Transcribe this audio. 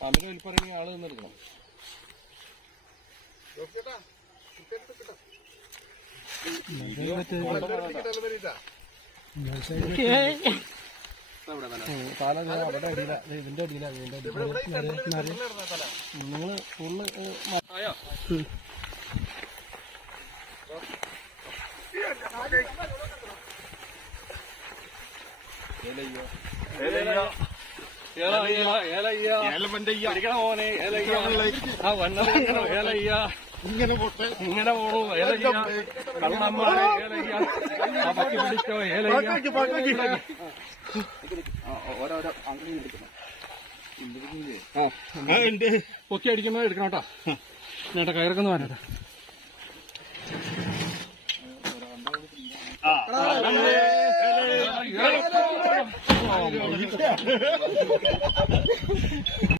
പാമ്പിന്റെ വലിപ്പറങ്ങി ആള് നിന്നെടുക്കണം. തല അവിടെ അടിയില, ഇതിന്റെ അടിയില, നിങ്ങള് ഫുള്ള് ഇങ്ങനെ പോണു. ഓരോരോ അങ്ങനെ പൊക്കി അടിക്കുന്നത് എടുക്കണം കേട്ടോ. ചേട്ടാ കയറൊക്കെന്ന് പറഞ്ഞേട്ടാ.